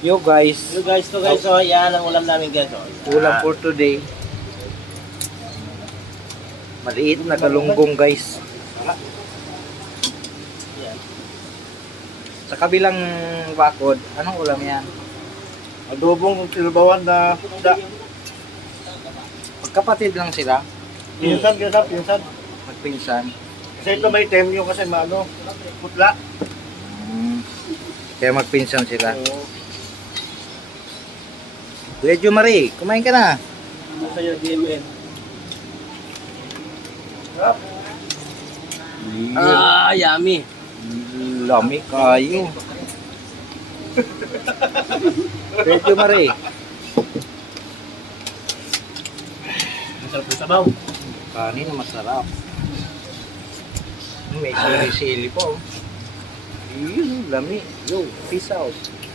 Yo guys, So guys, so yan ang ulam namin guys. Oh. ulam for today. Maliit na galunggong guys. Yan. Sa kabilang bakod, anong ulam yan? Adobong silbawan na da. Magkapatid lang sila, Pinsan. magpinsan. Kasi ito may item yung kasi maano, putla. Kaya magpinsan sila. Oo. Kuya Jo Marie, kumain ka na. Ano sa'yo, GMN? Ah, yummy. Lami kayo. Kuya Jo Marie, Masarap yung sabaw. kanin na masarap. May sili-sili po. Lami. Yo, peace out.